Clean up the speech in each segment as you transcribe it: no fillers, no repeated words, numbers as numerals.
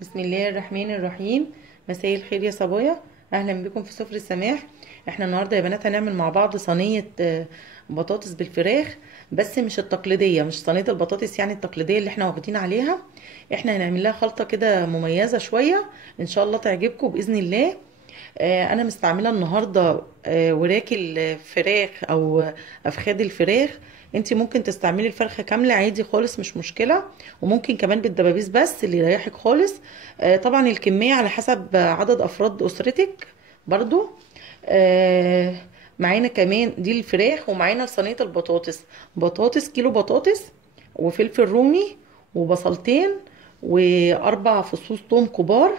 بسم الله الرحمن الرحيم. مساء الخير يا صبايا، اهلا بكم في سفر السماح. احنا النهارده يا بنات هنعمل مع بعض صينيه بطاطس بالفراخ، بس مش التقليديه، مش صينيه البطاطس يعني التقليديه اللي احنا واخدين عليها. احنا هنعمل لها خلطه كده مميزه شويه، ان شاء الله تعجبكم باذن الله. انا مستعمله النهارده وراك الفراخ او افخاد الفراخ. انتي ممكن تستعملي الفرخه كامله عادي خالص، مش مشكله، وممكن كمان بالدبابيس بس اللي يريحك خالص. طبعا الكميه على حسب عدد افراد اسرتك برضو. آه، معانا كمان دي الفراخ، ومعانا صينيه البطاطس. بطاطس، كيلو بطاطس وفلفل رومي وبصلتين واربع فصوص توم كبار.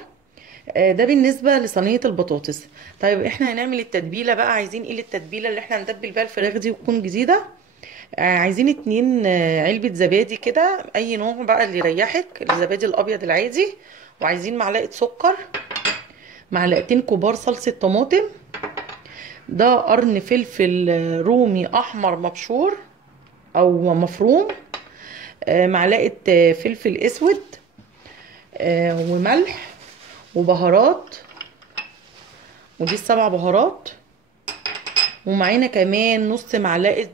ده بالنسبة لصينية البطاطس. طيب احنا هنعمل التتبيلة بقى. عايزين ايه للتتبيلة اللي احنا هندبل بيها الفراخ دي وتكون جديدة؟ عايزين 2 علبة زبادي كده، اي نوع بقى اللي يريحك، الزبادي الابيض العادي. وعايزين معلقة سكر، معلقتين كبار صلصة طماطم، ده قرن فلفل رومي احمر مبشور او مفروم، معلقة فلفل اسود، وملح وبهارات، ودي السبع بهارات. ومعانا كمان نص معلقة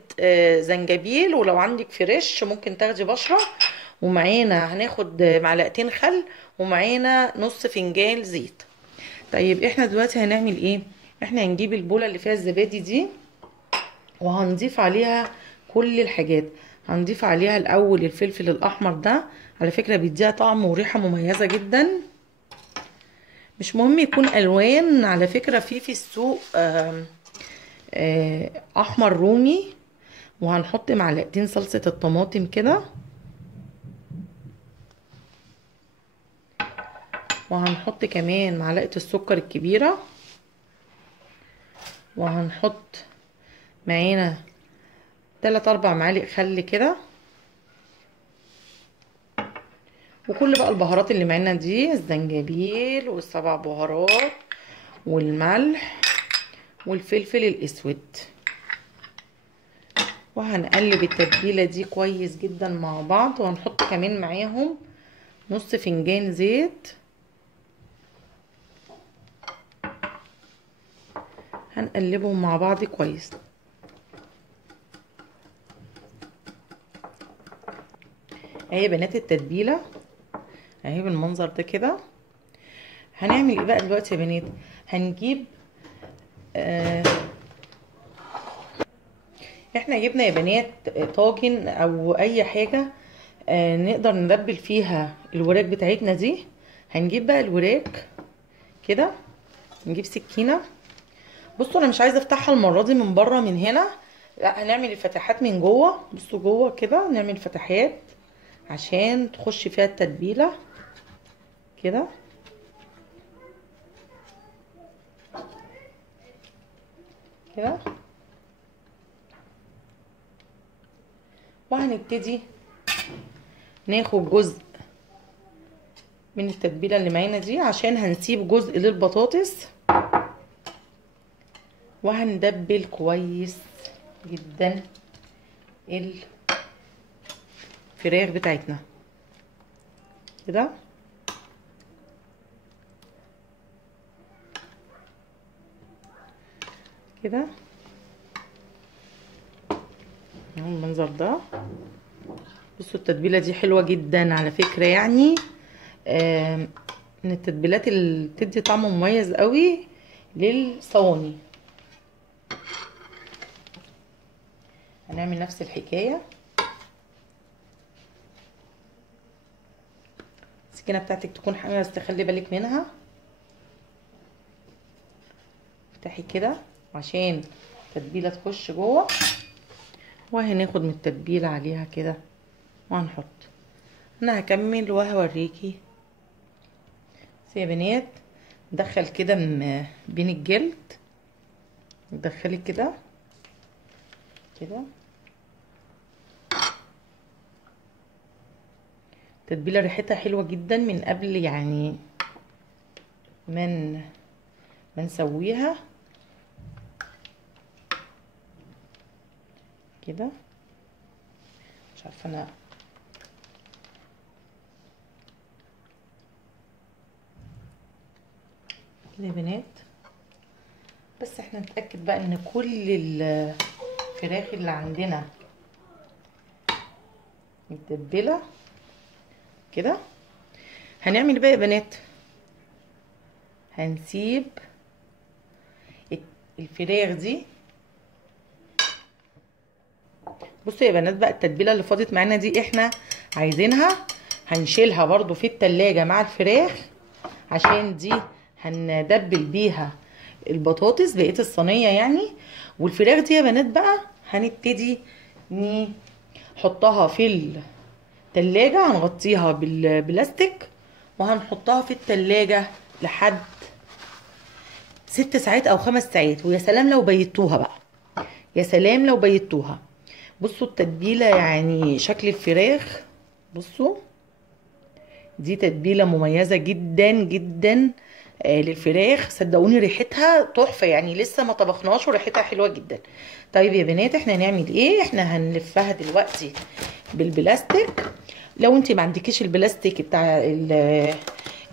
زنجبيل، ولو عندك فريش ممكن تاخدي بشرة. ومعانا هناخد معلقتين خل، ومعانا نص فنجان زيت. طيب احنا دلوقتي هنعمل ايه؟ احنا هنجيب البولة اللي فيها الزبادي دي، وهنضيف عليها كل الحاجات. هنضيف عليها الاول الفلفل الاحمر ده، على فكرة بيديها طعم وريحة مميزة جدا. مش مهم يكون الوان، على فكرة في السوق احمر رومي. وهنحط معلقتين صلصة الطماطم كده، وهنحط كمان معلقة السكر الكبيرة، وهنحط معانا 3 4 معالق خل كده. وكل بقى البهارات اللي معانا دي، الزنجبيل والسبع بهارات والملح والفلفل الاسود. وهنقلب التتبيلة دي كويس جدا مع بعض، وهنحط كمان معاهم نص فنجان زيت. هنقلبهم مع بعض كويس. اهي يا بنات التتبيله اهي بالمنظر ده كده. هنعمل ايه بقى دلوقتي يا بنات؟ هنجيب آه احنا جبنا يا بنات طاجن او اي حاجه نقدر ندبل فيها الوراك بتاعتنا دي. هنجيب بقى الوراك كده، نجيب سكينه. بصوا انا مش عايزه افتحها المره دي من بره من هنا، لا هنعمل الفتحات من جوه. بصوا جوه كده نعمل فتحات عشان تخش فيها التتبيله كده كده. وهنبتدي ناخد جزء من التتبيله اللي معانا دي، عشان هنسيب جزء للبطاطس. وهندبل كويس جدا الفراخ بتاعتنا كده. كده اهو المنظر ده. بصوا التتبيله دي حلوه جدا على فكره، يعني من التتبيلات اللي بتدي طعم مميز قوي للصواني. هنعمل نفس الحكايه. السكينه بتاعتك تكون حاميه بس تخلي بالك منها. افتحي كده عشان التتبيله تخش جوه. وهناخد من التتبيله عليها كده وهنحط. انا هكمل وهوريكي. بس يا بنات ندخل كده من بين الجلد، ندخلي كده كده. التتبيله ريحتها حلوه جدا من قبل يعني من ما نسويها كده. مش عارفه انا كده يا بنات. بس احنا نتأكد بقى ان كل الفراخ اللي عندنا متتبلة كده. هنعمل بقى يا بنات، هنسيب الفراخ دي. بصوا يا بنات بقى، التتبيله اللي فاضت معانا دي احنا عايزينها هنشيلها برضو في التلاجة مع الفراخ، عشان دي هندبل بيها البطاطس بقيه الصينيه يعني. والفراخ دي يا بنات بقى هنبتدي نحطها في التلاجة، هنغطيها بالبلاستيك وهنحطها في التلاجة لحد 6 ساعات او 5 ساعات. ويا سلام لو بيتوها بقى، يا سلام لو بيتوها. بصوا التتبيله، يعني شكل الفراخ بصوا، دي تتبيله مميزه جدا جدا للفراخ. صدقوني ريحتها تحفه، يعني لسه ما طبخناش وريحتها حلوه جدا. طيب يا بنات احنا هنعمل ايه؟ احنا هنلفها دلوقتي بالبلاستيك. لو انت ما عندكيش البلاستيك بتاع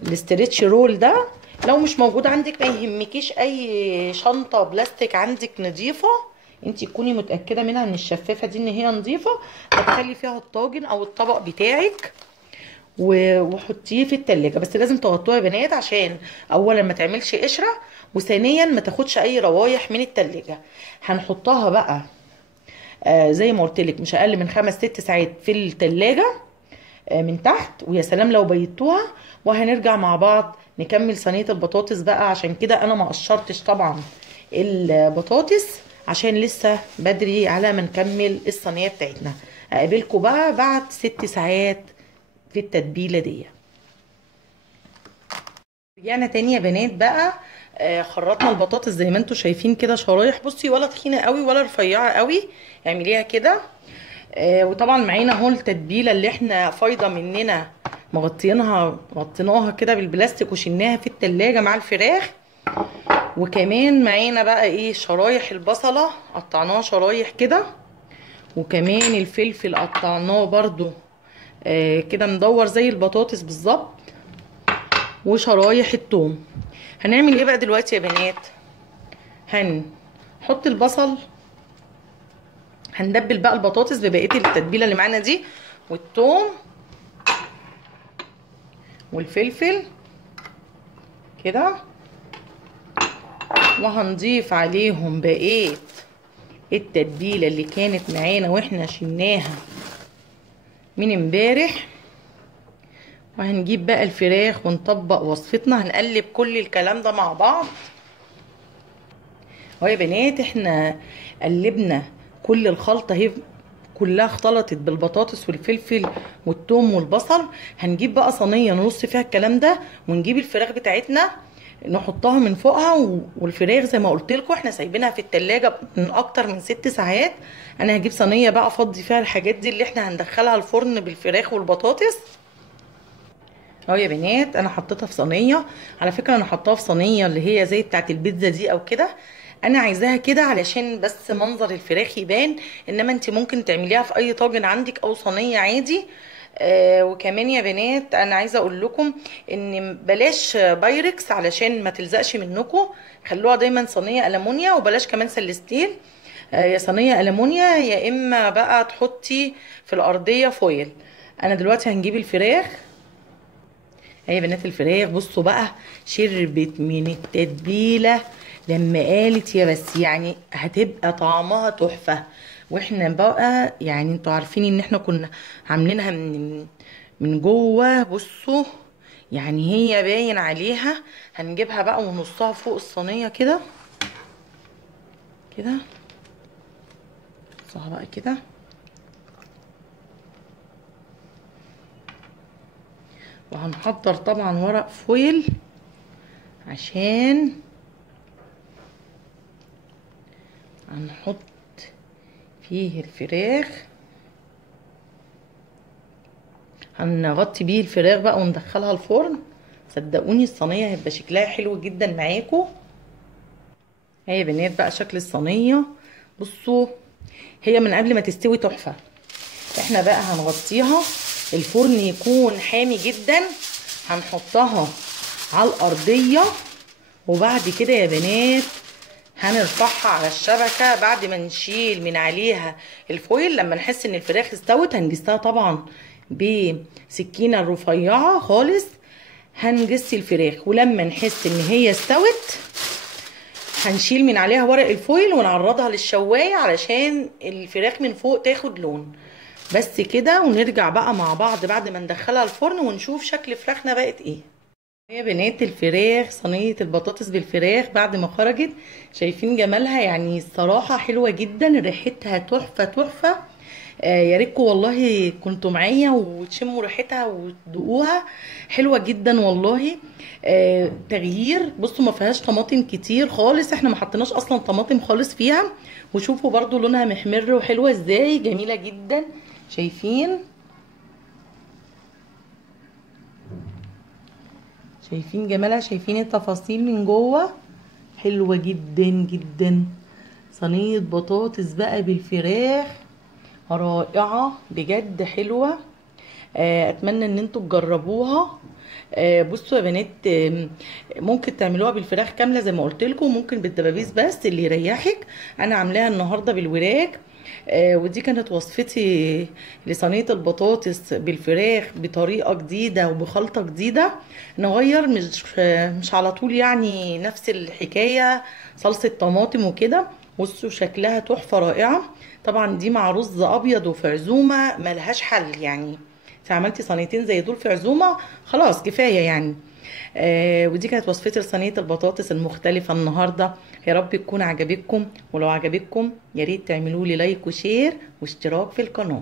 الاسترتش رول ده، لو مش موجود عندك ما يهمكيش اي شنطه بلاستيك عندك نظيفه، انت تكوني متاكده منها ان الشفافه دي ان هي نظيفه، هتخلي فيها الطاجن او الطبق بتاعك وحطيه في التلاجة. بس لازم تغطوها يا بنات، عشان اولا ما تعملش قشره، وثانيا ما تاخدش اي روايح من التلاجة. هنحطها بقى زي ما قلت لك مش اقل من 5 6 ساعات في التلاجة من تحت. ويا سلام لو بيتوها. وهنرجع مع بعض نكمل صينيه البطاطس بقى. عشان كده انا ما قشرتش طبعا البطاطس، عشان لسه بدري على ما نكمل الصينيه بتاعتنا. اقابلكم بقى بعد 6 ساعات في التتبيله دي. رجعنا تاني يا بنات بقى. خرطنا البطاطس زي ما انتم شايفين كده شرايح. بصي ولا تخينه قوي ولا رفيعه قوي، اعمليها كده. وطبعا معانا اهو التتبيله اللي احنا فايضه مننا، غطيناها كده بالبلاستيك وشلناها في التلاجة مع الفراخ. وكمان معانا بقى ايه، شرايح البصله قطعناها شرايح كده، وكمان الفلفل قطعناه برضو كده مدور زي البطاطس بالظبط، وشرايح الثوم. هنعمل ايه بقى دلوقتي يا بنات؟ هنحط البصل، هندبل بقى البطاطس ببقيه التتبيله اللي معانا دي، والثوم والفلفل كده، وهنضيف عليهم بقيه التتبيله اللي كانت معانا واحنا شلناها من امبارح. وهنجيب بقى الفراخ ونطبق وصفتنا. هنقلب كل الكلام ده مع بعض اهو يا بنات. احنا قلبنا كل الخلطه اهي، كلها اختلطت بالبطاطس والفلفل والثوم والبصل. هنجيب بقى صينيه نرص فيها الكلام ده، ونجيب الفراخ بتاعتنا نحطها من فوقها. والفراخ زي ما قلت لكم احنا سايبينها في التلاجة من اكتر من 6 ساعات. انا هجيب صينيه بقى افضي فيها الحاجات دي اللي احنا هندخلها الفرن بالفراخ والبطاطس اهو يا بنات. انا حطيتها في صينيه. على فكره انا حطاها في صينيه اللي هي زي بتاعه البيتزا دي او كده، انا عايزاها كده علشان بس منظر الفراخ يبان. انما انت ممكن تعمليها في اي طاجن عندك او صينيه عادي. وكمان يا بنات انا عايزه اقول لكم ان بلاش بايركس علشان ما تلزقش منكم، خلوها دايما صينيه المونيا. وبلاش كمان سلستيل، يا صينيه المونيا يا اما بقى تحطي في الارضيه فويل. انا دلوقتي هنجيب الفراخ اهي يا بنات. الفراخ بصوا بقى شربت من التتبيله لما قالت يا بس، يعني هتبقى طعمها تحفه. واحنا بقى يعني انتوا عارفين ان احنا كنا عاملينها من جوه. بصوا يعني هي باين عليها. هنجيبها بقى ونصها فوق الصينيه كده كده، نصها بقى كده. وهنحضر طبعا ورق فويل عشان هنحط فيه الفراخ. هنغطي بيه الفراخ بقى وندخلها الفرن. صدقوني الصينيه هيبقى شكلها حلو جدا معاكم. اهي يا بنات بقى شكل الصينيه. بصوا هي من قبل ما تستوي تحفه. احنا بقى هنغطيها، الفرن يكون حامي جدا. هنحطها على الارضيه وبعد كده يا بنات هنرفعها على الشبكة بعد ما نشيل من عليها الفويل. لما نحس ان الفراخ استوت هنجسها طبعا بسكينة رفيعة خالص، هنجس الفراخ. ولما نحس ان هي استوت هنشيل من عليها ورق الفويل ونعرضها للشواية علشان الفراخ من فوق تاخد لون. بس كده، ونرجع بقى مع بعض بعد ما ندخلها الفرن ونشوف شكل فراخنا بقت ايه. يا بنات الفراخ، صينية البطاطس بالفراخ بعد ما خرجت، شايفين جمالها؟ يعني الصراحة حلوة جدا، ريحتها تحفة تحفة. يا ريتكم والله كنتوا معايا وتشموا ريحتها وتدوقوها، حلوة جدا والله. تغيير. بصوا ما فيهاش طماطم كتير خالص، احنا ما حطيناش اصلا طماطم خالص فيها. وشوفوا برضو لونها محمر وحلوة ازاي، جميلة جدا. شايفين؟ شايفين جمالها؟ شايفين التفاصيل من جوه؟ حلوة جدا جدا. صينية بطاطس بقى بالفراخ رائعة بجد، حلوة. اتمنى ان انتوا تجربوها. بصوا يا بنات، ممكن تعملوها بالفراخ كاملة زي ما قلت لكم، ممكن بالدبابيس بس اللي يريحك. انا عاملاها النهاردة بالوراك. ودي كانت وصفتي لصينية البطاطس بالفراخ بطريقة جديدة وبخلطة جديدة. نغير، مش على طول يعني نفس الحكاية، صلصة طماطم وكده. بصوا شكلها تحفة رائعة. طبعا دي مع رز ابيض وفي عزومة ملهاش حل يعني. انت عملتي صينيتين زي دول في عزومة، خلاص كفاية يعني. ودي كانت وصفتي لصينية البطاطس المختلفة النهاردة. يا رب تكون عجبتكم، ولو عجبتكم يا ريت تعملوا لي لايك وشير واشتراك في القناة.